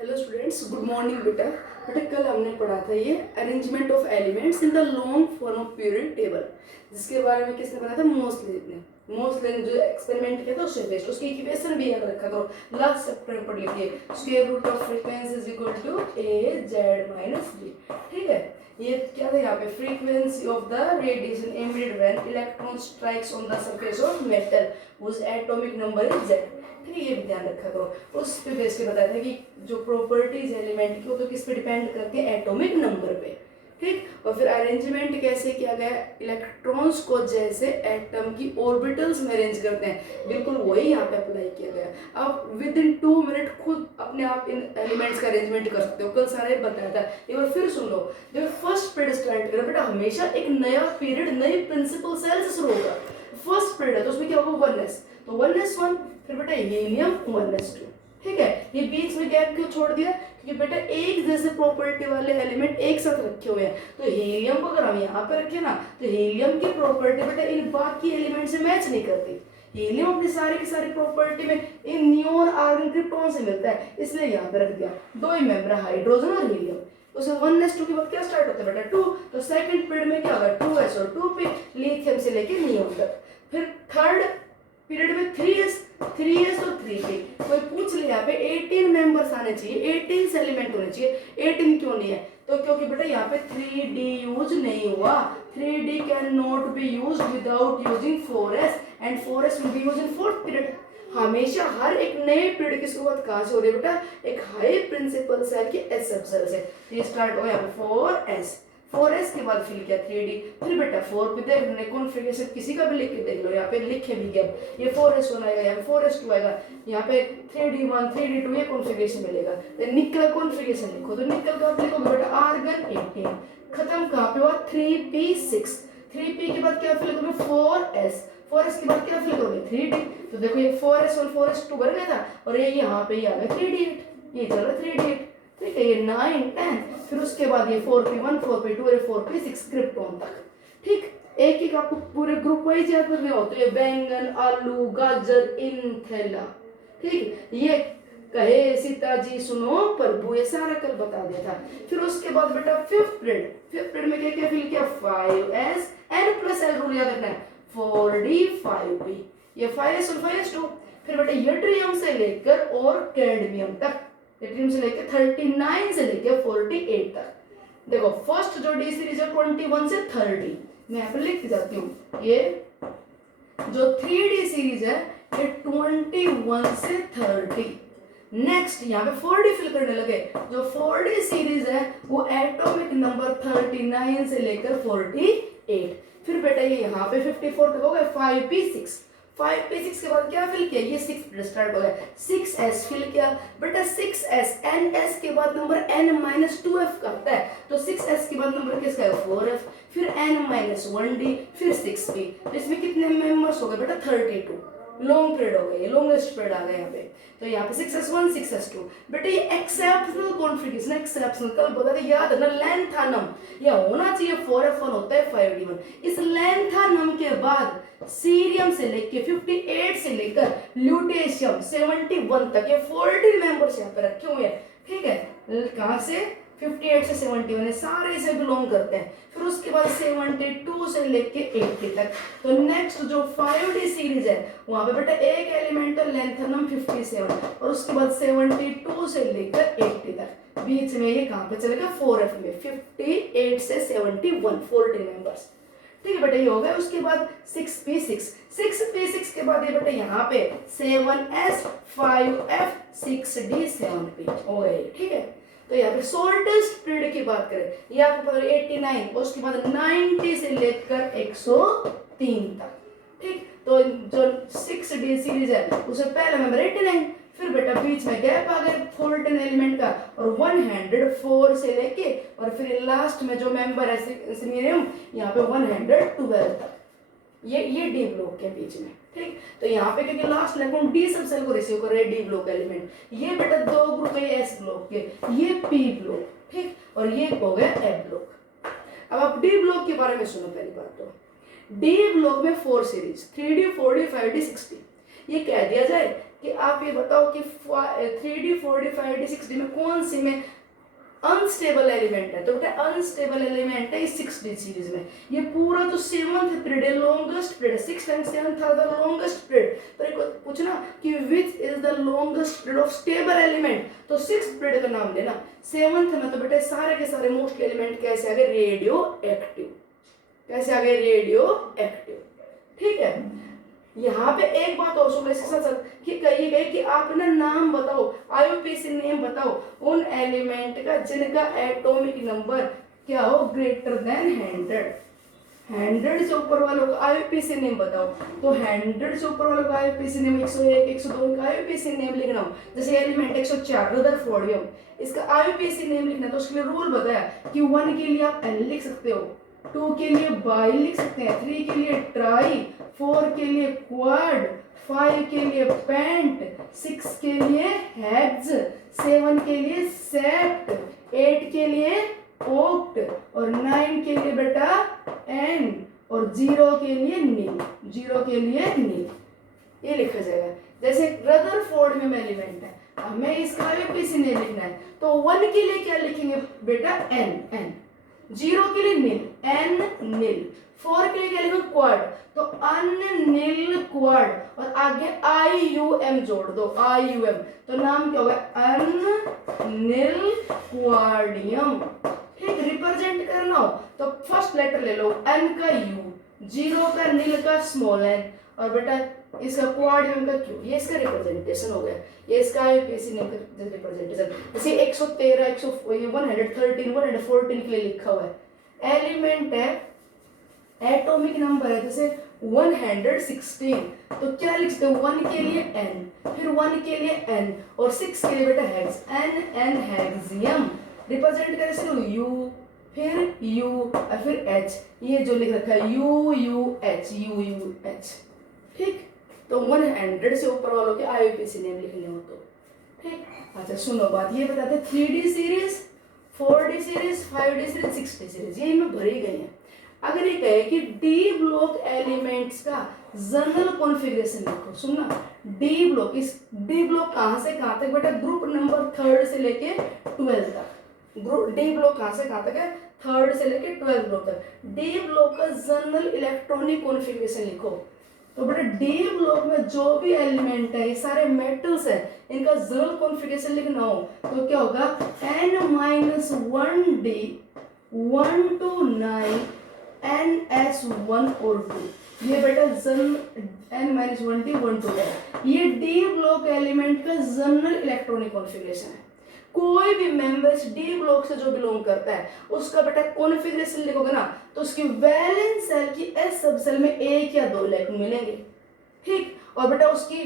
Hello students, good morning बेटा। बेटा कल हमने पढ़ा था ये arrangement of elements in the long form of period table, जिसके बारे में किसने बताया था? मोस्टली ने। मोस्टली ने जो एक्सपेरिमेंट किया था उससे बेस्ड, उसकी इक्वेशन भी याद रखा था। लास्ट चैप्टर में पढ़ लीजिए, square root of frequency is equal to A Z minus D. ठीक है, ये क्या था यहाँ पे? Frequency of the radiation emitted when electron strikes on the surface of metal whose atomic number is Z. ठीक है, ये भी ध्यान रखा करो। उस पे बेस पे बताया था कि जो प्रॉपर्टीज एलिमेंट की वो तो किस पे डिपेंड करती है? एटॉमिक नंबर पे। ठीक, और फिर अरेंजमेंट कैसे किया गया? इलेक्ट्रॉन्स को जैसे एटम की ऑर्बिटल्स में अरेंज करते हैं, बिल्कुल वही यहाँ पे अप्लाई किया गया। अब विद इन 2 मिनट खुद अपने आप इन एलिमेंट्स का अरेंजमेंट कर सकते हो। कल सारे बताया था, एक बार फिर सुन लो। जब फर्स्ट पीरियड स्टार्ट करो बेटा, हमेशा एक नया पीरियड नई प्रिंसिपल सेल से शुरू होगा। फर्स्ट पीरियड है तो उसमें क्या होगा? 1s, तो 1s1, फिर बेटा हीलियम 1s2। ठीक है, ये बीच में गैप क्यों छोड़ दिया? क्योंकि बेटा एक जैसे प्रॉपर्टी वाले एलिमेंट एक साथ रखे हुए हैं, तो हीलियम को अगर हम यहाँ पे रखें ना, तो हीलियम की प्रॉपर्टी बेटा इन बाकी एलिमेंट से मैच नहीं करती। हीलियम अपनी सारी की सारी प्रॉपर्टी में इन नियोन आर्गन क्रिप्टॉन से मिलता है, इसलिए यहाँ पे रख दिया। दो ही मेंबर, हाइड्रोजन और हीलियम। उसमें 1s2 के बाद क्या स्टार्ट होता है बेटा? 2, तो सेकंड पीरियड में क्या होगा? 2s और 2p, लिथियम से लेके नियोन तक। फिर थर्ड पीरियड में 3s और 3p। कोई पूछ ले यहाँ पे 18 मेंबर्स आने चाहिए, 18 एलिमेंट होने चाहिए। 18 क्यों नहीं है? तो क्योंकि बेटा यहाँ पे 3d यूज नहीं हुआ। 3d can not be used without using 4s, and 4s will be used in fourth period. हमेशा हर एक नए पीरियड की शुरुआत कहाँ से हो रही है बेटा? एक हाई प्रिंसिपल सेल की एस सब सेल से। ये स्टार्ट हो यहाँ पे 4s। 4s के बाद फिर क्या? 3d। फिर बेटा 4 पे देख लेना, कॉन्फ़िगरेशन किसी का भी लिख के देख लो, यहाँ पे लिखे भी गया। ये 4s1 आएगा, यहाँ पे 4s2 आएगा, यहाँ पे 3d1 3d2, ये कॉन्फ़िगरेशन मिलेगा। निकल कॉन्फ़िगरेशन लिखो, तो निकल का आप लिखोगे बेटा आर्गन 18। खत्म कहाँ पे हुआ? 3p6। 3p के बाद क्या फिल करोगे? 4s। 4s के बाद क्या फिल करोगे? 3d। तो देखो ये 4s और 4s2 भर गया था, और ये यहाँ पे आ गया 3d8। ये चल रहा है 3d8। ठीक है, ये 9 10, फिर उसके बाद ये 4p1 4p2 और 4p6 क्रिप्टॉन तक। ठीक, एक एक आपको पूरे ग्रुप वाइज याद करने हो, तो ये बैंगन, आलू, गाजर, इंथेला। ठीक, ये कहे सीताजी सुनो प्रभु, ये सारा कल बता दिया था। फिर उसके बाद बेटा फिफ्थ पीरियड में क्या क्या फिल किया? 5s, n plus l rule याद रखना है, 4d 5p, ये 5s और 5s2। फिर बेटा यट्रियम से लेकर और कैडमियम तक, यट्रियम से लेकर 39 से लेकर 48 तक। देखो फर्स्ट जो डी सीरीज है 21 से 30, मैं यहाँ पे लिख जाती हूँ। ये जो 3d सीरीज है ये 21 से 30। नेक्स्ट यहाँ पे 4d फिल करने लगे। जो 4d सीरीज है वो एटॉमिक नंबर 39 से लेकर 48। फिर बेटा ये यहाँ पे 54 तक हो गए। 5p6 के बाद क्या फिल किया? ये 6 स्टार्ट हो गया, 6s फिल किया। बेटा 6s, ns के बाद नंबर n-2f का होता है, तो 6s के बाद नंबर किसका है? 4f। फिर n-1d, फिर 6p। तो इसमें कितने मेंबर्स हो गए बेटा? 32। लॉन्ग पीरियड हो गए, लॉन्गेस्ट पीरियड आ गया यहाँ पे। तो यहाँ पे 6s1 6s2। बेटा ये एक्सेप्शनल कॉन्फ़िगरेशन, एक्सेप्शनल कल बोला था, याद रखना। लेंथानम ये होना चाहिए 4f1 होता है 5d1। इस लेंथानम के बाद सीरियम से लेके 58 से लेकर ल्यूटेशियम 71 तक, ये 40 मेंबर्स यहाँ पे रखे हुए हैं। ठीक है, कहाँ से? 58 से 71 सारे से बिलोंग करते हैं। फिर उसके बाद 72 से लेके 80 तक। तो नेक्स्ट जो 5d सीरीज है वहां पे बेटा एक एलिमेंटल लेंथनम 57, और उसके बाद 72 से लेकर 80 तक। बीच में ये कहाँ पे चलेगा? 4f में, 58 से 71, 40 मेंबर्स। ठीक है बेटा, ये हो गया। उसके बाद 6p6 के बाद ये बेटा यहाँ पे 7s 5f 6d 7p हो गए। ठीक है, तो यहाँ पे शॉर्टेस्ट पीरियड की बात करें, ये आपको पता है 89, उसके बाद 90 से लेकर 103 तक। ठीक, तो जो 6d सीरीज है उसे पहला मेंबर 89, फिर बेटा बीच में गैप आ गया 14 एलिमेंट का, और 104 से लेके, और फिर लास्ट में जो मेंबर है सिनेरियम यहाँ पे 112 तक। ये डी ब्लॉक के बीच में। ठीक, तो यहाँ पे क्योंकि लास्ट इलेक्ट्रॉन डी सब सेल को रिसीव कर रहे हैं डी ब्लॉक एलिमेंट, ये बेटा दो ग्रुप है एस ब्लॉक के, ये पी ब्लॉक। ठीक, और ये हो गया एफ ब्लॉक। अब आप डी ब्लॉक के बारे में सुनो। पहली बात तो डी ब्लॉक में 4 series 3d 4d 5d 6d। ये कह दिया जाए कि आप ये बताओ कि 3D 4D 5D 6D में कौन सी में अनस्टेबल एलिमेंट है, तो बेटा अनस्टेबल एलिमेंट है इस 6D सीरीज में। ये पूरा जो 7th पीरियड है, लॉन्गेस्ट पीरियड, 6 टाइम्स 7 था द लॉन्गेस्ट पीरियड। पर एक पूछना कि which is the longest period of stable element, तो 6th पीरियड का नाम लेना। 7th में तो बेटा सारे के सारे मोस्ट एलिमेंट कैसे आ गए, रेडियो एक्टिव, कैसे आ गए, रेडियो एक्टिव। ठीक है, यहाँ पे एक बात और सुनो इसके साथ साथ कि कही गई कि आप ना नाम बताओ, आईयूपीएसी नेम बताओ उन एलिमेंट का जिनका एटॉमिक नंबर क्या हो, ग्रेटर देन 100। 100 से ऊपर वालों का आईयूपीएसी नेम बताओ, तो 100 से ऊपर वालों का आईयूपीएसी नेम 101 102 का आईयूपीएसी नेम लिखना हो। जैसे एलिमेंट 104 रदरफोर्डियम, इसका आईयूपीएसी नेम लिखना, तो उसके लिए रूल बताया कि 1 के लिए आप एल लिख सकते हो, 2 के लिए बाई लिख सकते हैं, 3 के लिए ट्राई, 4 के लिए क्वाड, 5 के लिए पेंट, 6 के लिए हेक्स, 7 के लिए सेप्ट, 8 के लिए ओक्ट और 9 के लिए बेटा एन और 0 के लिए नील, 0 के लिए नील, ये लिखा जाएगा। जैसे रदरफोर्ड में एलिमेंट है, हमें इसका आईयूपीएसी नेम लिखना है, तो 1 के लिए क्या लिखेंगे बेटा, एन एन, 0 के लिए नील, एन नील, 4 के लिए क्या लिखो, क्वाड, तो अननील क्वाड और आगे IUM जोड़ दो, IUM, तो नाम क्या होगा, अननील क्वाडियम। ठीक, रिप्रेजेंट करना हो तो फर्स्ट लेटर ले लो, N का U, 0 का नील का स्मॉल n और बेटा इसका क्वाडियम का Q, ये इसका रिप्रेजेंटेशन हो गया, ये इसका आईयूपीएसी नेम का रिप्रेजेंटेशन। जैसे 113 113 114 के लिए लिखा हुआ है, एलिमेंट है, एटॉमिक नंबर है, जैसे 116, तो क्या लिख सकते हो, 1 के लिए n, फिर 1 के लिए n और 6 के लिए बेटा हेक्स, n हेक्सियम, रिप्रेजेंट करें सिर्फ U, फिर U और फिर H, ये जो लिख रखा है UUH। ठीक, तो 100 से ऊपर वालों के आईयूपीएसी नेम लिखने हो तो ठीक। अच्छा सुनो बात, ये बताते 3D series, 4D series, 5D series, 6D series, ये इनमें भरी गई है। अगर ये कहे कि डी ब्लॉक एलिमेंट्स का जनरल कॉन्फ़िगरेशन लिखो, सुनना, डी ब्लॉक, इस डी ब्लॉक कहां से कहां तक बेटा, ग्रुप नंबर 3rd से लेके 12 तक, ग्रुप डी ब्लॉक कहां से कहां तक है, 3rd से लेके 12 ब्लॉक तक। डी ब्लॉक का जनरल इलेक्ट्रॉनिक कॉन्फ़िगरेशन लिखो, तो बेटा डी ब्लॉक में जो भी एलिमेंट है, ये सारे मेटल्स है, इनका जनरल कॉन्फ़िगरेशन लिखना हो तो क्या होगा, n-1d 1 to 9 NS1 और 2, ये बेटा n-1d 1 to 10, ये डी ब्लॉक एलिमेंट का जनरल इलेक्ट्रॉनिक कॉन्फ़िगरेशन है। कोई भी मेंबर्स डी ब्लॉक से जो बिलोंग करता है उसका बेटा कॉन्फ़िगरेशन लिखोगे ना, तो उसकी वैलेंस सेल की एस सब सेल में 1 या 2 इलेक्ट्रॉन मिलेंगे। ठीक, और बेटा उसकी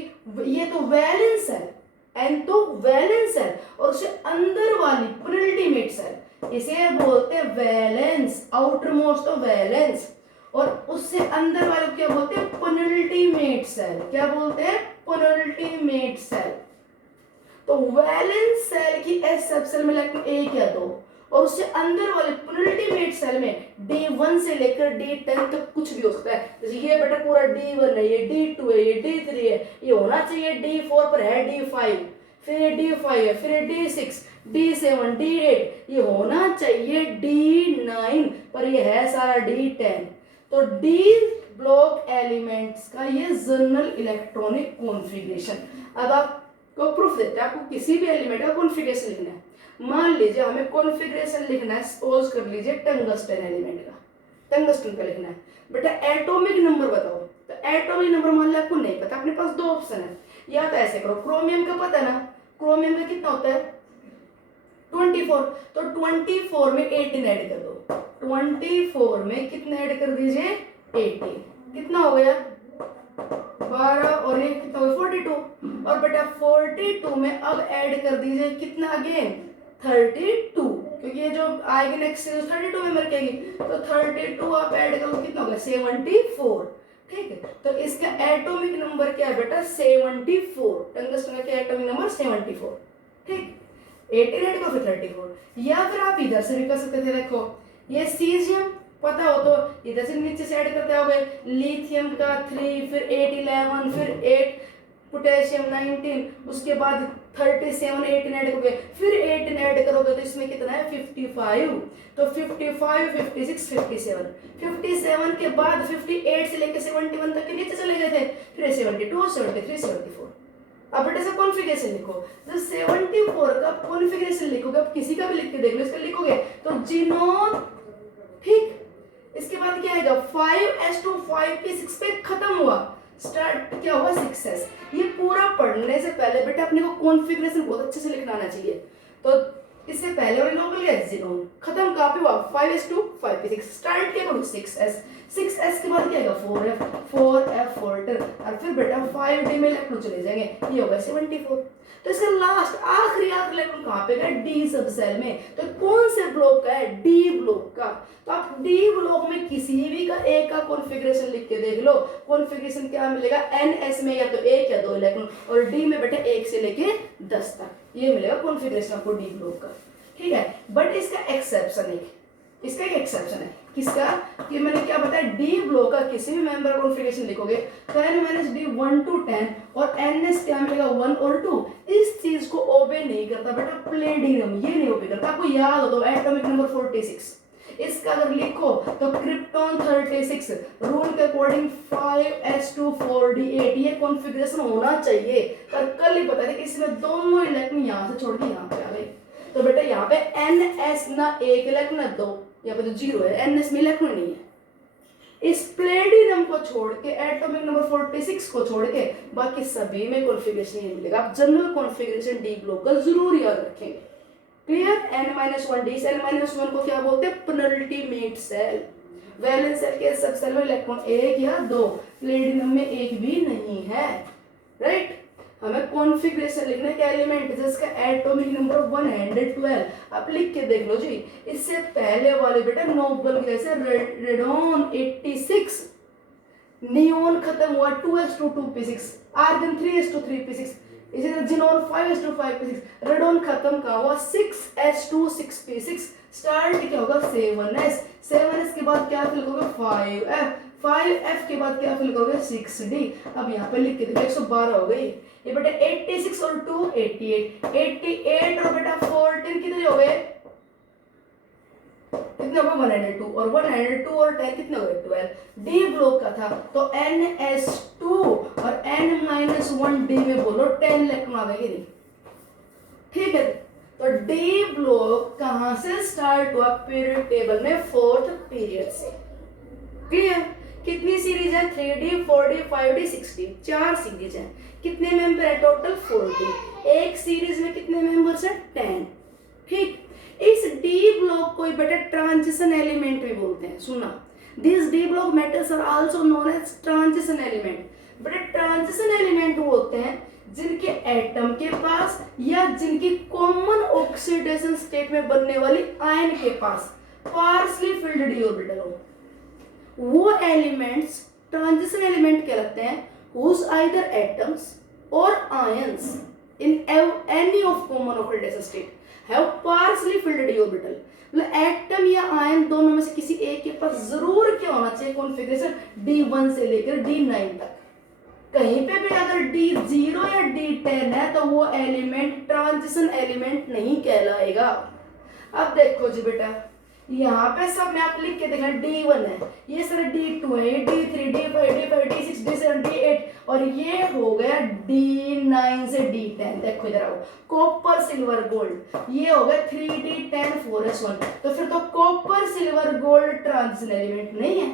ये तो वैलेंस सेल, एन तो वैलेंस सेल, और उससे अंदर वाली पेनल्टीमेट सेल, इसे बोलते हैं valence, outer most of valence, और उससे अंदर वाले को क्या बोलते हैं, पेनल्टीमेट सेल, क्या बोलते हैं, पेनल्टीमेट सेल। तो वैलेंस सेल की एस सब सेल में इलेक्ट्रॉन 1 या 2, और उससे अंदर वाले पेनल्टीमेट सेल में D1 से लेकर D10 तक कुछ भी हो सकता है। जैसे ये बेटा पूरा D1 है, ये D2 है, ये D3 है, ये होना चाहिए D4 पर है D5, फिर ये D5 है, फिर ये D6, D7, D8, ये होना चाहिए D9 पर ये है सारा D10। तो डी ब्लॉक एलिमेंट्स का ये जनरल इलेक्ट्रॉनिक कॉन्फ़िगरेशन। अब आपको प्रूफ देते हैं, आपको किसी भी एलिमेंट का कॉन्फ़िगरेशन लिखना है। मान लीजिए हमें कॉन्फ़िगरेशन लिखना है, सपोज कर लीजिए टंगस्टन एलिमेंट का, टंगस्टन का लिखना है। बेटा एटॉमिक नंबर बताओ, तो एटॉमिक नंबर मान लिया आपको नहीं पता, अपने पास 2 ऑप्शन है, या तो ऐसे करो, क्रोमियम का पता है ना, क्रोमियम का कितना होता है 24, तो 24 में 18 ऐड कर दो, 24 में कितना ऐड कर दीजिए 18, कितना हो गया 12 और ये कितना हो गया 42, और बेटा 42 में अब ऐड कर दीजिए कितना अगेन 32, क्योंकि ये जो आएगी नेक्स्ट 32 में मर जाएगी, तो 32 आप ऐड करो कितना होगा 74। ठीक है, तो इसका एटॉमिक नंबर क्या है बेटा 74, टंगस्टन का एटॉमिक नंबर 74। ठीक, 18 ऐड करो फिर 34, या फिर आप इधर से भी कर सकते थे, देखो ये सीजियम पता हो तो इधर से नीचे से ऐड करते होगे, लिथियम का 3, फिर 8 11, फिर 8 पोटेशियम 19, उसके बाद 37 18 ऐड करोगे, फिर 18 ऐड करोगे तो इसमें कितना है 55, तो 55 56 57, 57 के बाद 58 से लेकर 71 तक के नीचे चले गए थे, फिर 72 73 74। अब बेटा से कॉन्फ़िगरेशन लिखो, जब 74 का कॉन्फ़िगरेशन लिखोगे, अब किसी का भी लिख के देख लो, इसका लिखोगे तो जीनोम, ठीक, इसके बाद क्या आएगा 5s2 5p6 पे खत्म हुआ, स्टार्ट क्या हुआ 6s। ये पूरा पढ़ने से पहले बेटा अपने को कॉन्फ़िगरेशन बहुत अच्छे से लिखना आना चाहिए। तो इससे पहले वाले लोग गया जीनोम, खत्म कहाँ पे हुआ 5s2 5p6, स्टार्ट क्या करो 6s, 6s के बाद क्या आएगा 4f 4 और फिर बेटा 5d में इलेक्ट्रॉन चले जाएंगे, ये होगा 74। तो इसका लास्ट आखिरी इलेक्ट्रॉन कहाँ पे गया डी सब सेल में, तो कौन से ब्लॉक का है डी ब्लॉक का। तो आप डी ब्लॉक में किसी भी का ए का कॉन्फ़िगरेशन लिख के देख लो, कॉन्फ़िगरेशन क्या मिलेगा एनएस में या तो 1 या 2 इलेक्ट्रॉन, और डी में बेटा 1 से लेके 10 तक, ये मिलेगा कॉन्फ़िगरेशन आपको डी ब्लॉक का, ठीक है। बट इसका एक्सेप्शन है, इसका एक एक्सेप्शन है, किसका, कि मैंने क्या बताया डी ब्लॉक का किसी भी मेंबर कॉन्फ़िगरेशन लिखोगे तो n-d 1 to 10 और ns क्या मिलेगा 1 और 2, इस चीज को ओबे नहीं करता बेटा प्लेडिनम, ये नहीं ओबे करता। आपको याद हो तो एटॉमिक नंबर 46, इसका अगर लिखो तो क्रिप्टॉन 36, रूल के अकॉर्डिंग 5s2 4d8, ये कॉन्फ़िगरेशन होना चाहिए। पर कल ही बताया था कि इसमें दोनों इलेक्ट्रॉन यहाँ से छोड़ के यहाँ पे आ गए, तो बेटा यहाँ पे ns ना 1 इलेक्ट्रॉन ना 2, यहाँ पे तो 0 है, ns में इलेक्ट्रॉन नहीं है। इस प्लेडिनम को छोड़ के एटॉमिक नंबर 46 को छोड़ के बाकी सभी में कॉन्फ़िगरेशन ये मिलेगा। आप जनरल कॉन्फ़िगरेशन डी ब्लॉक का जरूर याद रखेंगे, क्लियर। n-1d, n-1 को क्या बोलते हैं पेनल्टीमेट सेल, वैलेंस सेल के सब सेल में इलेक्ट्रॉन 1 या 2, प्लेडिनम में 1 भी नहीं है, राइट। हमें कॉन्फ़िगरेशन लिखना है एलिमेंट जिसका एटॉमिक नंबर 112, आप लिख के देख लो जी। इससे पहले वाले बेटा नोबल गैस है रेडोन 86, नियोन खत्म हुआ 2s2 2p6, argon 3s2 3p6, इसी तरह जिनोन 5s2 5p6, रेडोन खत्म कहाँ हुआ 6s2 6p6, स्टार्ट क्या होगा 7s, 7s के बाद क्या फिल करोगे 5f, 5f के बाद क्या फिल करोगे 6d। अब यहाँ पे लिख के देखो 112 हो गई, ये बेटा 86 और 2 88, 88 और बेटा 14 कितने हो गए, कितने हो गए 102, और 102 और 10 कितने हो गए 12। डी ब्लॉक का था तो ns2 और n-1d में बोलो 10 इलेक्ट्रॉन आ गए, नहीं ठीक है। तो डी ब्लॉक कहां से स्टार्ट हुआ पीरियड टेबल में 4th पीरियड से, क्लियर। कितनी सीरीज है 3d 4d 5d 6d, 4 series है, कितने मेंबर है टोटल 40, एक सीरीज में कितने मेंबर्स है 10, ठीक। इस डी ब्लॉक को बेटा ट्रांजिशन एलिमेंट भी बोलते हैं, सुना, this D block metals are also known as transition element. बेटा ट्रांजिशन एलिमेंट वो होते हैं जिनके एटम के पास या जिनकी कॉमन ऑक्सीडेशन स्टेट में बनने वाली आयन के पास पार्शली फिल्ड डी ऑर्बिटल हो, वो एलिमेंट्स ट्रांजिशन एलिमेंट कहलाते हैं whose either atoms or ions in any of common oxidation state have partially filled d orbital। मतलब एटम या आयन दोनों में से किसी एक के पास जरूर क्या होना चाहिए कॉन्फ़िगरेशन d1 से लेकर d9 तक। कहीं पे भी अगर d0 या d10 है तो वो एलिमेंट ट्रांजिशन एलिमेंट नहीं कहलाएगा। अब देखो जी बेटा यहाँ पे सब में आप लिख के देखना d1 है, ये सर d2 है, ये d3 d5 d5 d6 d7 d8 और ये हो गया d9 से d10। देखो इधर आओ, कॉपर सिल्वर गोल्ड, ये हो गया 3d10 4s1, तो फिर तो copper silver gold transition element नहीं है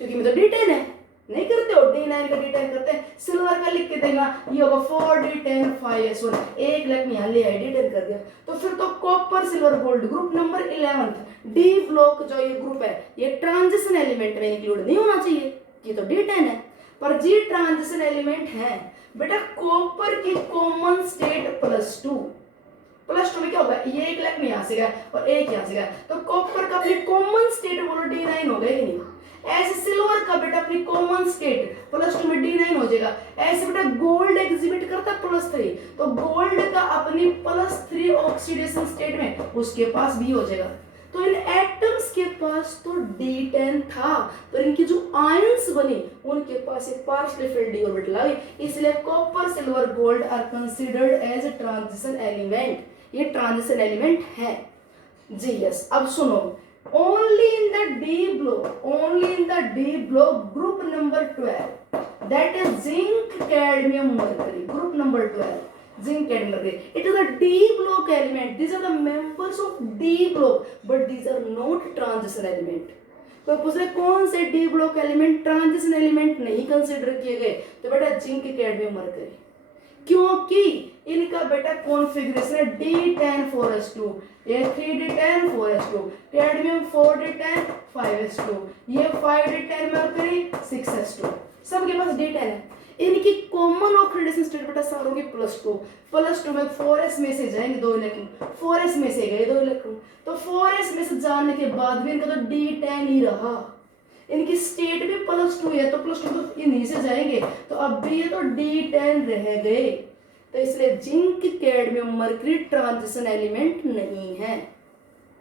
क्योंकि मैं तो d10 है, नहीं करते हो d9 का d10 करते हैं। सिल्वर का लिख के देगा ये होगा 4d10 5s1, एक लाख में यहाँ ले आए d10 कर दिया, तो फिर तो copper silver gold group number 11 D block जो ये ग्रुप है ये ट्रांजिशन एलिमेंट में इंक्लूड नहीं होना चाहिए, ये तो d10 है, पर जी ट्रांजिशन एलिमेंट है बेटा। कॉपर की कॉमन स्टेट +2 में क्या होगा, ये एक लाख में यहाँ से गया और एक यहाँ से गया, तो कॉपर का अपनी कॉमन स्टेट बोलो d9 हो गया कि नहीं। ऐसे सिल्वर का बेटा अपनी कॉमन स्टेट +2 में d9 हो जाएगा। ऐसे बेटा गोल्ड एग्जिबिट करता है +3, तो गोल्ड का अपनी +3 ऑक्सीडेशन स्टेट में उसके पास भी हो जाएगा। तो इन एटम्स के पास तो D10 था, पर इनकी जो आयंस बनी उनके पास एक पार्शियली फिल्ड d ऑर्बिटल आ गई, इसलिए copper silver gold are considered as transition element, ये ट्रांजिशन एलिमेंट है जी। यस, अब सुनो, only in the D block group number 12, that is zinc cadmium mercury, group number 12, zinc cadmium mercury, it is a D block element, these are the members of D block, but these are not transition element। तो पूछ रहे कौन से D block element transition element नहीं consider किए गए, तो बेटा जिंक कैडमियम मरकरी, क्योंकि इनका बेटा कॉन्फ़िगरेशन है D10 4s2, ये 3D10 4s2, cadmium 4D10 5s2, ये 5D10 मरकरी 6s2, सबके पास D10 है। इनकी कॉमन ऑक्सीडेशन स्टेट बेटा सारों की +2 में 4s में से जाएंगे 2 इलेक्ट्रॉन, 4s में से गए 2 इलेक्ट्रॉन, तो 4s में से जाने के बाद भी इनका तो D10 ही रहा, इनकी स्टेट भी +2 है, तो +2 तो इन्हीं से जाएंगे, तो अब भी ये तो D10 रह गए, तो इसलिए zinc cadmium mercury transition element नहीं है।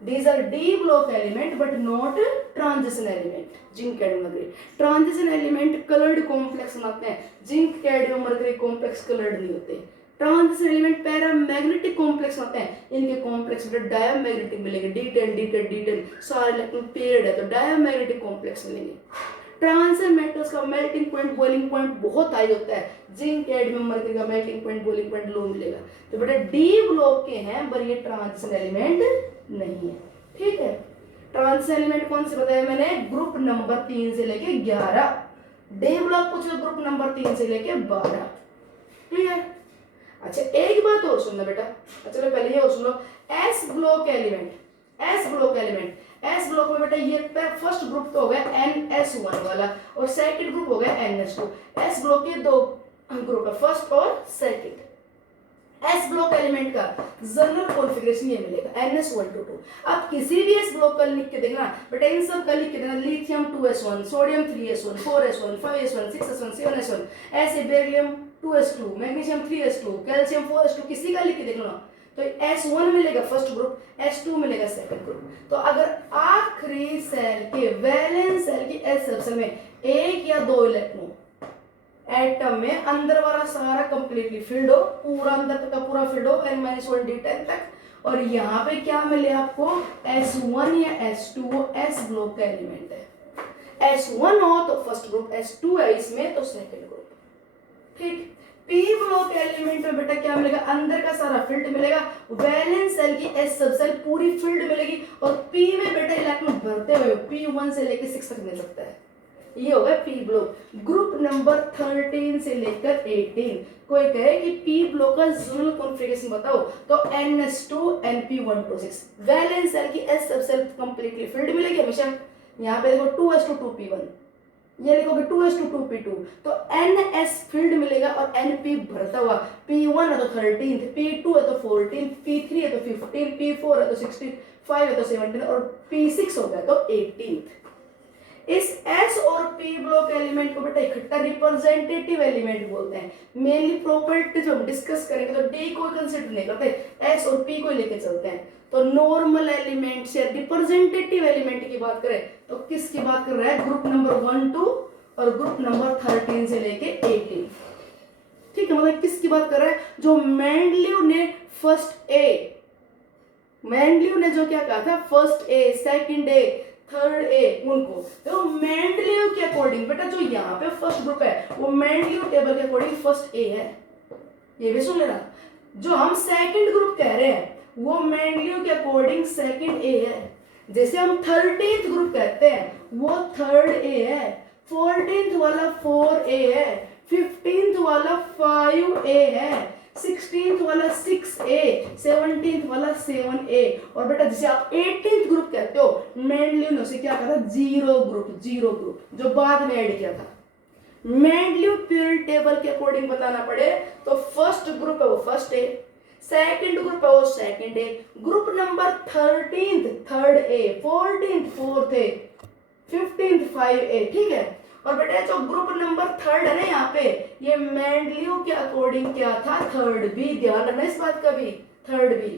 These are D block element but not transition element। Zinc cadmium mercury transition element coloured complex बनाते हैं, zinc cadmium mercury complex coloured नहीं होते। ट्रांजिशन एलिमेंट पैरामैग्नेटिक कॉम्प्लेक्स होते हैं, इनके कॉम्प्लेक्स में डायमैग्नेटिक मिलेंगे, D10 सारे इलेक्ट्रॉन पेयर्ड है तो डायमैग्नेटिक कॉम्प्लेक्स मिलेंगे। ट्रांजिशन मेटल्स का मेल्टिंग पॉइंट बॉइलिंग पॉइंट बहुत हाई होता है, जिंक कैडमियम मरकरी का मेल्टिंग पॉइंट बॉइलिंग पॉइंट लो मिलेगा, तो बेटा डी ब्लॉक के हैं पर ये ट्रांजिशन एलिमेंट नहीं है। ठीक है, ट्रांजिशन एलिमेंट कौन से बताया मैंने, ग्रुप नंबर 3 से लेके 11, डी ब्लॉक पूछो ग्रुप नंबर 3 से लेके 12। ठीक है, अच्छा एक बात और सुनना बेटा, चलो पहले ये और सुन लो, एस ब्लॉक में बेटा ये फर्स्ट ग्रुप तो हो गया NS1 वाला और सेकंड ग्रुप हो गया NS2। एस ब्लॉक के 2 ग्रुप है, फर्स्ट और सेकंड। एस ब्लॉक एलिमेंट का जनरल कॉन्फ़िगरेशन ये मिलेगा NS122। अब किसी भी एस ब्लॉक का लिख के देखना बेटा, इन सब का लिख के देना, lithium 2s1, sodium 3s1, 4s1, 5s1, 6s1, 7s1, ऐसे beryllium 2s2, magnesium 3s2, calcium 4s2, किसी का लिख के देखना, तो S1 मिलेगा फर्स्ट ग्रुप, S2 मिलेगा सेकंड ग्रुप। तो अगर आखिरी सेल के वैलेंस सेल की S सबसेल में 1 या 2 इलेक्ट्रॉन एटम में अंदर वाला सारा कंप्लीटली फिल्ड हो, पूरा अंदर तक का पूरा फिल्ड हो N-1 D10 तक, और यहाँ पे क्या मिले आपको S1 या S2 S ब्लॉक का एलिमेंट है। S1 हो तो फर्स्ट ग्रुप, S2 है इसमें तो सेकंड ग्रुप। ठीक, P ब्लॉक एलिमेंट में बेटा क्या मिलेगा, अंदर का सारा फील्ड मिलेगा, वैलेंस सेल की S सबसेल पूरी फील्ड मिलेगी, और P में बेटा इलेक्ट्रॉन भरते हुए P1 से लेकर 6 तक मिल सकता है। ये होगा P ब्लॉक। ग्रुप नंबर 13 से लेकर 18, कोई कहे कि P ब्लॉक का जनरल कॉन्फ़िगरेशन बताओ, तो NS2 NP126, वैलेंस सेल की S सबसेल कंप्लीटली फील्ड मिलेगी हमेशा। यहाँ पे देखो 2s2 2p1, ये लिखोगे 2s2 2p2, तो NS फील्ड मिलेगा और NP भरता हुआ, P1 है तो 13, P2 है तो 14, P3 है तो 15, P4 है तो 16, 5 है तो 17 और P6 हो गया तो 18। इस S और P ब्लॉक एलिमेंट को बेटा इकट्ठा रिप्रेजेंटेटिव एलिमेंट बोलते हैं। मेनली प्रॉपर्टी जो हम डिस्कस करेंगे तो D को कंसीडर नहीं करते, S और P को लेके चलते हैं। तो नॉर्मल एलिमेंट से रिप्रेजेंटेटिव एलिमेंट की बात करें तो किसकी बात कर रहा है, ग्रुप नंबर 1 2 और ग्रुप नंबर 13 से लेके 18। ठीक है, मतलब किसकी बात कर रहा है, जो मेंडलीव ने जो क्या कहा था, first A, second A, third A, उनको तो मेंडलीव के अकॉर्डिंग बेटा जो यहाँ पे फर्स्ट ग्रुप है वो मेंडलीव टेबल के अकॉर्डिंग फर्स्ट ए है, ये भी सुन लेना। जो हम सेकंड ग्रुप कह रहे हैं वो मेंडलीव के अकॉर्डिंग सेकंड ए है। जैसे हम 13th ग्रुप कहते हैं वो थर्ड ए है, 14th वाला 4A है, 15th वाला 5A है, 16th वाला 6A, 17th वाला 7A, और बेटा जिसे आप 18th ग्रुप कहते हो मेंडलीव ने उसे क्या कहा था, जीरो ग्रुप जो बाद में ऐड किया था। मेंडलीव पीरियड टेबल के अकॉर्डिंग बताना पड़े तो फर्स्ट ग्रुप है वो फर्स्ट ए, सेकंड ग्रुप है वो second A, group number 13th third A, 14th fourth A, 15th 5A। ठीक है, और बेटा जो ग्रुप नंबर थर्ड है ना यहाँ पे, ये मेंडलीव के अकॉर्डिंग क्या था, थर्ड बी। ध्यान रखना इस बात का भी, थर्ड बी।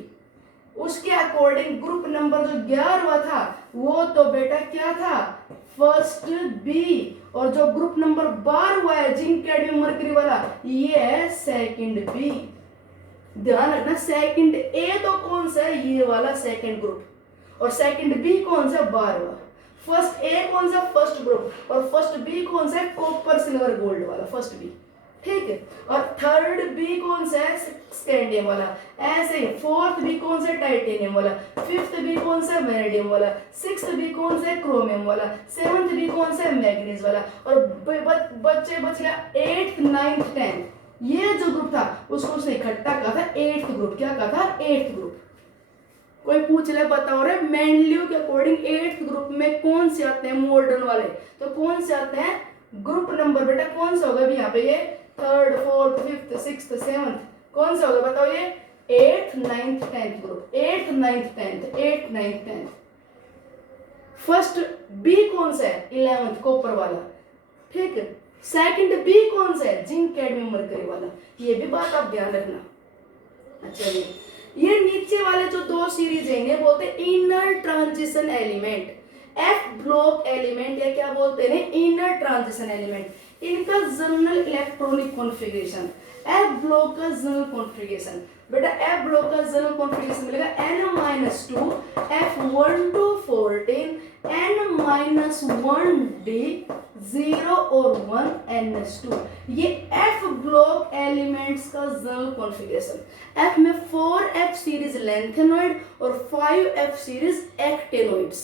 उसके अकॉर्डिंग ग्रुप नंबर जो 11वां था वो तो बेटा क्या था, फर्स्ट बी, और जो ग्रुप नंबर 12वां है जिंक कैडमियम मरकरी वाला ये है सेकंड बी। ध्यान रखना सेकंड ए तो कौन सा है, ये वाला सेकंड ग्रुप, और सेकंड बी कौन सा, 12वां। फर्स्ट ए कौन सा, फर्स्ट ग्रुप, और फर्स्ट बी कौन सा है, कॉपर सिल्वर गोल्ड वाला फर्स्ट बी, ठीक है। और थर्ड बी कौन सा है, स्कैंडियम वाला। ऐसे ही फोर्थ बी कौन सा है, टाइटेनियम वाला। फिफ्थ बी कौन सा है, वेनेडियम वाला। सिक्स्थ बी कौन सा है, क्रोमियम वाला। सेवंथ बी कौन सा है, मैग्नीज वाला। और बच्चे बच गया 8th 9th 10th, ये जो ग्रुप था उसको उसने इकट्ठा कहा था 8th ग्रुप। क्या कहा था, 8th ग्रुप। कोई पूछ ले बताओ रे मेंडलियो के अकॉर्डिंग 8th ग्रुप में कौन से आते हैं, मॉडर्न वाले, तो कौन से आते हैं, ग्रुप नंबर बेटा कौन सा होगा, यहाँ पे ये 3rd 4th 5th 6th 7th कौन सा होगा बताओ, ये 8th 9th 10th group, 8th 9th 10th, 8th 9th 10th। First B कौन सा है, 11th कॉपर वाला, ठीक है। सेकंड बी कौन सा है, जिंक कैडमियम मरकरी वाला, ये भी बात आप ध्यान रखना। अच्छा ये नीचे वाले जो दो सीरीज है बोलते हैं inner transition element, F block element, या क्या बोलते हैं इनर ट्रांजिशन एलिमेंट। इनका general electronic configuration, F block का जनरल कॉन्फ़िगरेशन, बेटा एफ ब्लॉक का जनरल कॉन्फ़िगरेशन मिलेगा n-2 f1 to 14 n-1d 0 और 1 ns2। ये एफ ब्लॉक एलिमेंट्स का जनरल कॉन्फ़िगरेशन। एफ में 4f सीरीज लेंथेनॉइड और 5f series actinoids.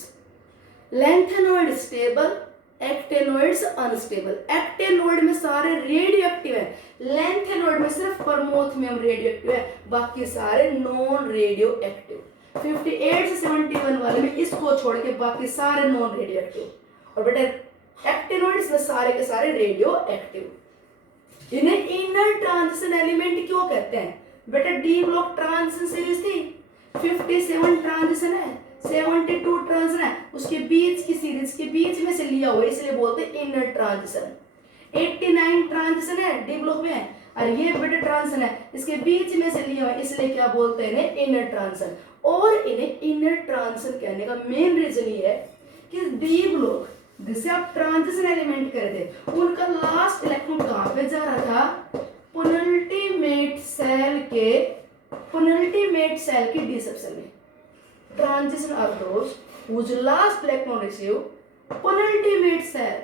Lanthanoid stable, actinoids unstable. Actinoid में सारे रेडियो एक्टिव है, लेंथेनॉइड में सिर्फ परमोथियम रेडियो एक्टिव है, बाकी सारे नॉन रेडियो एक्टिव। 58 से 71 वाले में इसको छोड़ के बाकी सारे नॉन रेडियो एक्टिव। और बेटा एक्टेनॉइड्स में सारे के सारे रेडियो एक्टिव। इन्हें इनर ट्रांजिशन एलिमेंट क्यों कहते हैं, बेटा डी ब्लॉक ट्रांजिशन सीरीज थी, 57 ट्रांजिशन है, 72 ट्रांजिशन है, उसके बीच की सीरीज के बीच में से लिया हुआ इसलिए बोलते हैं इनर ट्रांजिशन। 89 ट्रांजिशन है डी ब्लॉक में, और ये बेटा ट्रांजिशन है इसके बीच में से लिया हुआ इसलिए क्या बोलते हैं इन्हें इनर ट्रांजिशन। और इन्हें इनर ट्रांजिशन कहने का मेन रीजन ये है कि डी ब्लॉक जिसे आप ट्रांजिशन एलिमेंट कर थे उनका लास्ट इलेक्ट्रॉन कहां पे जा रहा था, पेनल्टीमेट सेल की डी सबसेल में। Transition are those whose last electron receive penultimate cell,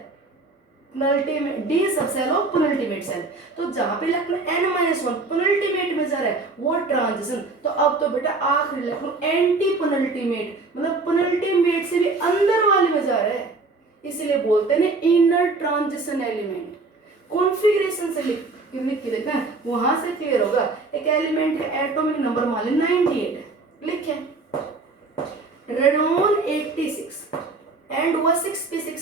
D subshell और पेनल्टीमेट सेल। तो जहां पे इलेक्ट्रॉन n-1 पेनल्टीमेट में जा रहा है वो ट्रांजिशन। तो अब तो बेटा आखिरी इलेक्ट्रॉन एंटी पेनल्टीमेट मतलब पेनल्टीमेट से भी अंदर वाले में जा रहा है, इसलिए बोलते हैं इनर ट्रांजिशन एलिमेंट। कॉन्फ़िगरेशन से लिख के देखना वहां से क्लियर होगा। एक एलिमेंट का एटॉमिक नंबर मान लें 98 लिखे, रेडोन 86 एंड हुआ 6p6,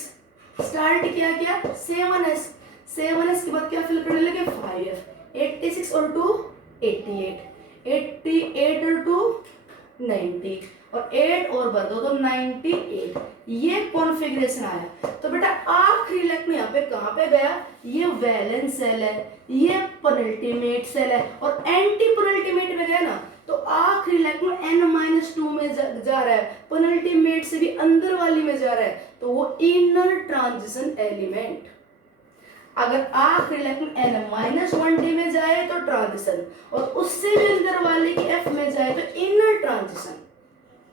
स्टार्ट किया क्या 7s, 7s के बाद क्या फिल करने लगे 5f, 86 और 2 88, 88 और 2 90 और 8 और बढ़ दो तो 98। ये कॉन्फ़िगरेशन आया। तो बेटा आखिरी इलेक्ट्रॉन यहाँ पे कहाँ पे गया, ये वैलेंस सेल है, ये पेनल्टीमेट सेल है और एंटी पेनल्टीमेट में गया ना, तो आखिरी इलेक्ट्रॉन n-2 में जा रहा है, पेनल्टीमेट से भी अंदर वाली में जा रहा है, तो वो इनर ट्रांजिशन एलिमेंट। अगर आखिरी इलेक्ट्रॉन n-1d में जाए तो ट्रांजिशन, और उससे भी अंदर वाले की f में जाए तो इनर ट्रांजिशन।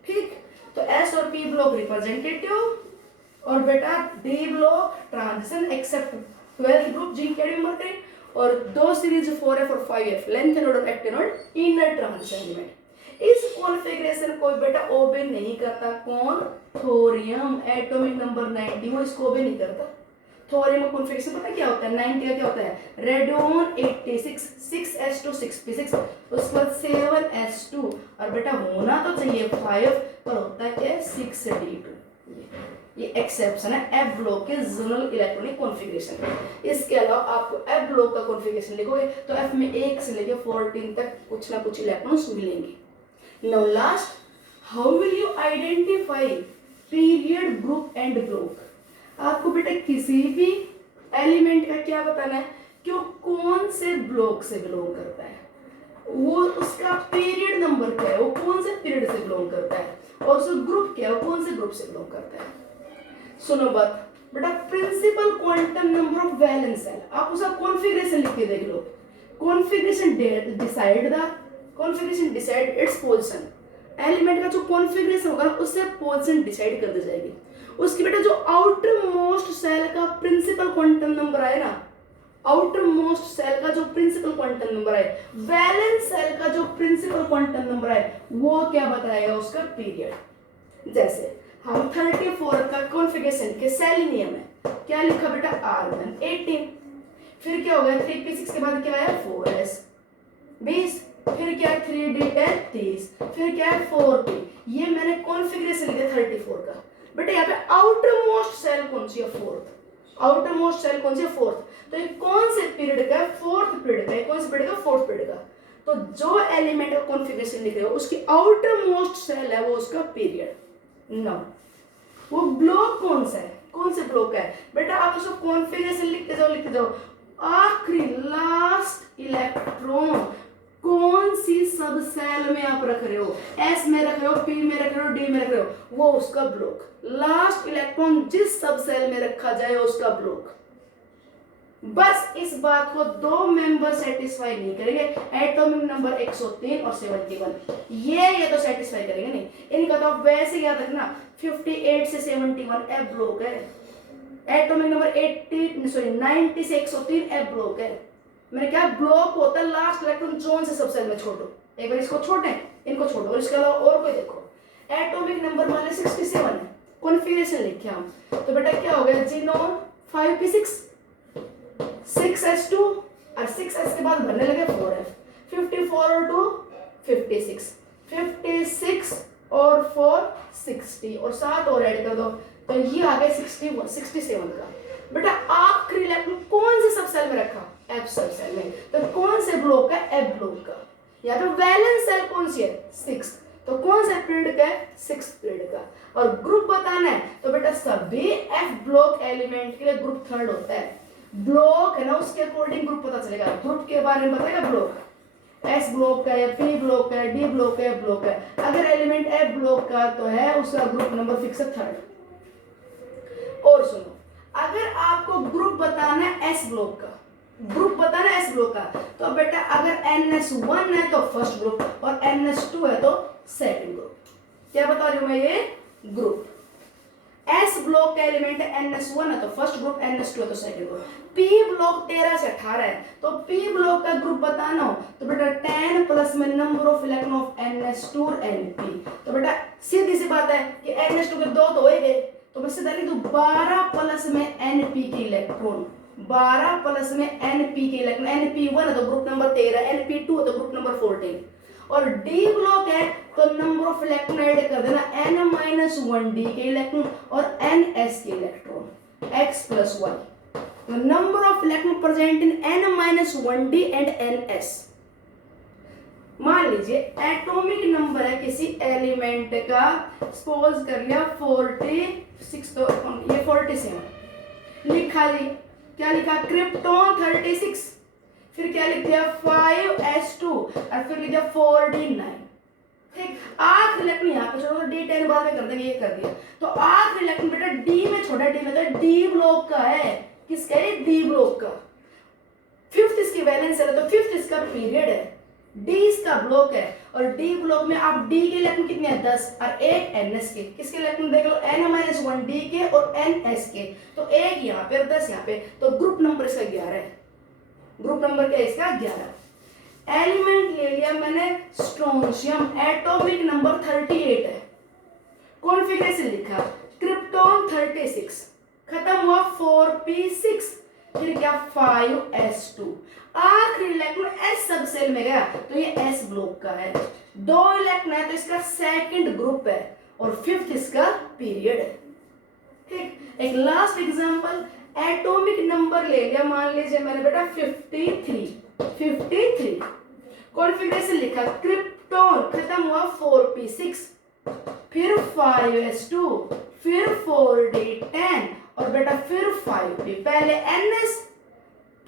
ठीक, तो s और p ब्लॉक रिप्रेजेंटेटिव और बेटा d block transition except 12th group zinc cadmium mercury, और दो सीरीज 4f और 5f लेंथेनॉइड और एक्टिनॉइड इनर ट्रांजिशन एलिमेंट। इस कॉन्फ़िगरेशन को बेटा ओबे नहीं करता कौन, थोरियम एटॉमिक नंबर 90 वो इसको ओबे नहीं करता। थोरियम का कॉन्फ़िगरेशन पता क्या होता है, 90 का क्या होता है, रेडोन 86 6s2 6p6, उसके बाद 7s2 और बेटा होना तो चाहिए 5 पर होता है क्या 6d2। ये एक्सेप्शन है एफ ब्लॉक के जनरल इलेक्ट्रॉनिक कॉन्फ़िगरेशन। इसके अलावा आपको एफ ब्लॉक का कॉन्फ़िगरेशन लिखोगे तो एफ में 1 से लेके 14 तक कुछ ना कुछ इलेक्ट्रॉन्स मिलेंगे। Now last, how will you identify period group and block. आपको बेटा किसी भी एलिमेंट का क्या बताना है कि वो कौन से ब्लॉक से बिलोंग करता है, वो उसका पीरियड नंबर क्या है, वो कौन से पीरियड से बिलोंग करता है, और उसका ग्रुप क्या है, कौन से ग्रुप से बिलोंग करता है। सुनो बात बेटा, principal quantum number of valence shell, आप उसका कॉन्फ़िगरेशन लिख के देख लो। Configuration decide its position. Element का जो कॉन्फ़िगरेशन होगा उससे पोजीशन डिसाइड कर दी जाएगी। उसकी बेटा जो आउटर मोस्ट सेल का प्रिंसिपल क्वांटम नंबर आए ना, आउटर मोस्ट सेल का जो प्रिंसिपल क्वांटम नंबर है, वैलेंस सेल का जो प्रिंसिपल क्वांटम नंबर है, वो क्या बताएगा, उसका पीरियड। जैसे हम 34 का कॉन्फ़िगरेशन के सेलेनियम है, क्या लिखा बेटा, आर्गन 18, फिर क्या हो गया 3p6 के बाद क्या आया 4s 20, फिर क्या 3d10 30, फिर क्या है 4p। ये मैंने कॉन्फ़िगरेशन लिखा 34 का। बेटा यहाँ पे आउटर मोस्ट सेल कौन सी है, फोर्थ। आउटर मोस्ट सेल कौन सी है, फोर्थ। तो ये कौन से पीरियड का है, फोर्थ पीरियड का है। कौन से पीरियड का, फोर्थ पीरियड का। तो जो एलिमेंट का कॉन्फ़िगरेशन लिख रहे हो उसकी आउटर मोस्ट सेल है वो उसका पीरियड। नो, वो ब्लॉक कौन सा है, कौन से ब्लॉक का है बेटा, आप उसको कॉन्फ़िगरेशन लिखते जाओ। आखिरी लास्ट इलेक्ट्रॉन कौन सी सब सेल में आप रख रहे हो, एस में रख रहे हो, पी में रख रहे हो, डी में रख रहे हो, वो उसका ब्लॉक। लास्ट इलेक्ट्रॉन जिस सब सेल में रखा जाए उसका ब्लॉक। बस इस बात को दो मेंबर सेटिस्फाई नहीं करेंगे, एटॉमिक नंबर 103 और 71, ये तो सेटिस्फाई करेंगे नहीं। इनका तो आप वैसे याद रखना, 58 से 71 एफ ब्लॉक है, एटॉमिक नंबर 90 से 103 एफ ब्लॉक है। मैंने क्या, ब्लॉक होता है लास्ट इलेक्ट्रॉन जोन से सब सेल में छोड़ो। एक बार इसको छोड़े, इनको छोड़ो, और इसके अलावा और कोई देखो। एटॉमिक नंबर मान लो 67 है, कॉन्फ़िगरेशन लिखे हम, तो बेटा क्या हो गया, जीनोन 5p6 6s2 और 6s के बाद भरने लगे 4f, 54 और 2 56, 56 और 4 60 और 7 और ऐड कर दो तो ये आ गया 61 67 का। बेटा आखिरी इलेक्ट्रॉन कौन से सब सेल में रखा, एफ सब सेल में। तो कौन से ब्लॉक का, एफ ब्लॉक का। यहाँ पे वैलेंस सेल कौन सी है, 6, तो कौन सा पीरियड का है, 6th पीरियड का। और ग्रुप बताना है तो बेटा सभी एफ ब्लॉक एलिमेंट के लिए ग्रुप 3rd होता है। ब्लॉक है ना, उसके अकॉर्डिंग ग्रुप पता चलेगा, ग्रुप के बारे में बताएगा ब्लॉक। एस ब्लॉक का है, पी ब्लॉक का है, डी ब्लॉक का है, एफ ब्लॉक का है। अगर एलिमेंट एफ ब्लॉक का तो है उसका ग्रुप नंबर फिक्स है 3rd। और सुनो, अगर आपको ग्रुप बताना है एस ब्लॉक का, ग्रुप बताना है एस ब्लॉक का, तो बेटा अगर NS1 है तो फर्स्ट ग्रुप और NS2 है तो सेकंड ग्रुप। क्या बता रही हूं मैं, ये ग्रुप एस ब्लॉक का एलिमेंट है NS1 है तो फर्स्ट ग्रुप, NS2 है तो सेकंड ग्रुप। पी ब्लॉक 13 से 18 है, तो पी ब्लॉक का ग्रुप बताना हो तो बेटा 10 प्लस में number of electron of NS2 और NP। तो बेटा सीधी सी बात है कि NS2 के 2 तो हो गए, तो मैं सीधा लिख दूं 12 प्लस में NP के इलेक्ट्रॉन, 12 प्लस में NP के इलेक्ट्रॉन। NP1 है तो ग्रुप नंबर 13, NP2 है तो ग्रुप नंबर 14। और डी ब्लॉक है तो नंबर ऑफ इलेक्ट्रॉन ऐड कर देना, n-1d के इलेक्ट्रॉन और ns के इलेक्ट्रॉन, x प्लस y। तो number of electron present in n-1d and ns। मान लीजिए एटॉमिक नंबर है किसी एलिमेंट का, सपोज कर लिया 46, तो ये 47 लिखा जी, क्या लिखा, क्रिप्टॉन 36, फिर क्या लिख दिया 5s2 और फिर लिख दिया 4d9। ठीक, आखिरी इलेक्ट्रॉन यहाँ पे छोड़ो तो d10 बाद में कर देंगे, ये कर दिया। तो आखिरी इलेक्ट्रॉन बेटा d में छोड़ा, d में तो d ब्लॉक का है, किसका है, d ब्लॉक का। 5th इसकी वैलेंस है तो 5th इसका पीरियड है, d इसका ब्लॉक है। और d ब्लॉक में आप d के इलेक्ट्रॉन कितने हैं, 10 और एक ns के, किसके इलेक्ट्रॉन देख लो, n-1d के और ns के, तो एक यहाँ पे और 10 यहाँ पे, तो ग्रुप नंबर इसका 11 है। ग्रुप नंबर क्या है इसका, 11। एलिमेंट ले लिया मैंने स्ट्रोंशियम, एटॉमिक नंबर 38 है, कॉन्फ़िगरेशन लिखा क्रिप्टॉन 36, खत्म हुआ 4p6, फिर क्या 5s2, आखिरी इलेक्ट्रॉन s सब सेल में गया तो ये s ब्लॉक का है। 2 इलेक्ट्रॉन है तो इसका सेकंड ग्रुप है और 5th इसका पीरियड है। ठीक, एक लास्ट एग्जांपल, एटॉमिक नंबर ले लिया, मान लीजिए मैंने बेटा 53, कॉन्फ़िगरेशन लिखा क्रिप्टॉन, खत्म हुआ 4p6, फिर 5s2, फिर 4d10 और बेटा फिर 5p, पहले ns,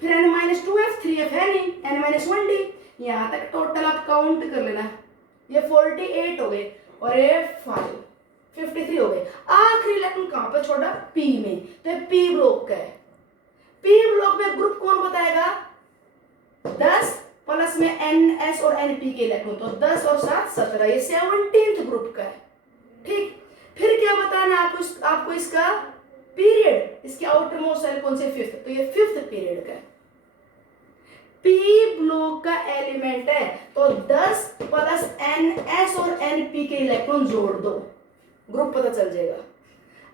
फिर n-2f, 3f है नहीं, n-1d। यहाँ तक टोटल आप काउंट कर लेना, ये 48 हो गए और ये 5, 53 हो गए। आखिरी इलेक्ट्रॉन कहाँ पे छोड़ा? पी में, तो ये पी ब्लॉक का है। पी ब्लॉक में ग्रुप कौन बताएगा? 10 प्लस में NS और NP के इलेक्ट्रॉन, तो 10 और 7 17, ये 17th ग्रुप का है। ठीक, फिर क्या बताना आपको इसका पीरियड, इसकी आउटर मोस्ट सेल कौन से? 5th, तो ये 5th पीरियड का है। पी ब्लॉक का एलिमेंट है, तो 10 प्लस NS और NP के इलेक्ट्रॉन जोड़ दो, ग्रुप पता चल जाएगा।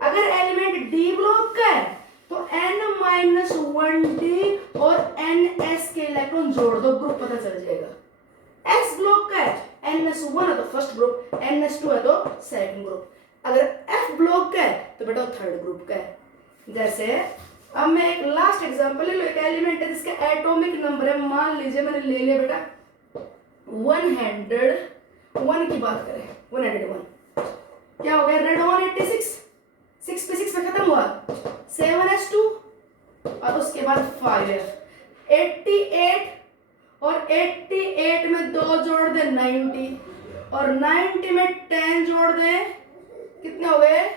अगर एलिमेंट डी ब्लॉक का है तो N-1D और NS के इलेक्ट्रॉन जोड़ दो, ग्रुप पता चल जाएगा। एस ब्लॉक का है, NS1 है तो फर्स्ट ग्रुप, NS2 है तो सेकंड ग्रुप। अगर एफ ब्लॉक का है तो बेटा थर्ड ग्रुप का है। जैसे अब मैं एक लास्ट एग्जांपल ले लो, एक एलिमेंट है जिसका एटॉमिक नंबर है, मान लीजिए मैंने ले लिया बेटा 101 की बात करें, 101 क्या हो गया? रेड 186, 6 पे 6 पे खत्म हुआ, 7s2 और उसके बाद 5f, 88 और 88 में 2 जोड़ दे 90 और 90 में 10 जोड़ दे, कितने हो गए?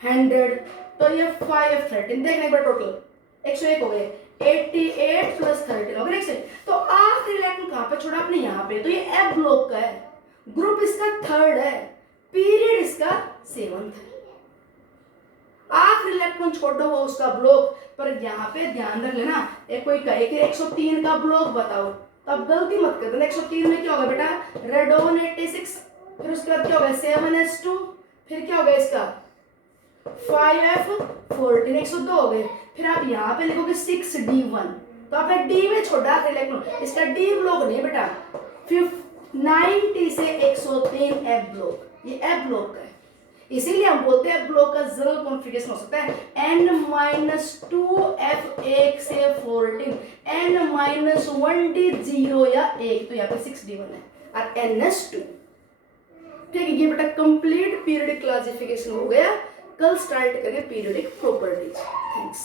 100, तो ये 5f13 देखने एक बार टोटल 101 हो गए। 88 प्लस 13 हो गए। नेक्स्ट, तो आखिरी इलेक्ट्रॉन कहाँ पे छोड़ा आपने? यहाँ पे, तो ये एफ ब्लॉक का है, ग्रुप इसका थर्ड है, पीरियड इसका 7th है। आखिरी इलेक्ट्रॉन छोड़ा हुआ उसका ब्लॉक, पर यहाँ पे ध्यान रख लेना, एक कोई कहे कि 103 का ब्लॉक बताओ, तो अब गलती मत कर देना। 103 में क्या होगा बेटा? रेडोन 86, फिर उसके बाद क्या होगा? 7s2, फिर क्या होगा इसका? 5f14, 102 हो गए। फिर आप यहाँ पे लिखोगे 6d1, तो आपने डी में छोड़ा आखिरी इलेक्ट्रॉन, इसका डी ब्लॉक नहीं बेटा। 90 से 103 एफ ब्लॉक, ये एफ ब्लॉक का है, इसीलिए हम बोलते हैं ब्लॉक का जनरल कॉन्फ़िगरेशन हो सकता है N-2F1 से 14, N-1D 0 या 1, तो यहाँ पे 6d1 है और NS2। ठीक है, ये बेटा कंप्लीट पीरियडिक क्लासिफिकेशन हो गया। कल स्टार्ट करेंगे पीरियडिक प्रॉपर्टीज। थैंक्स।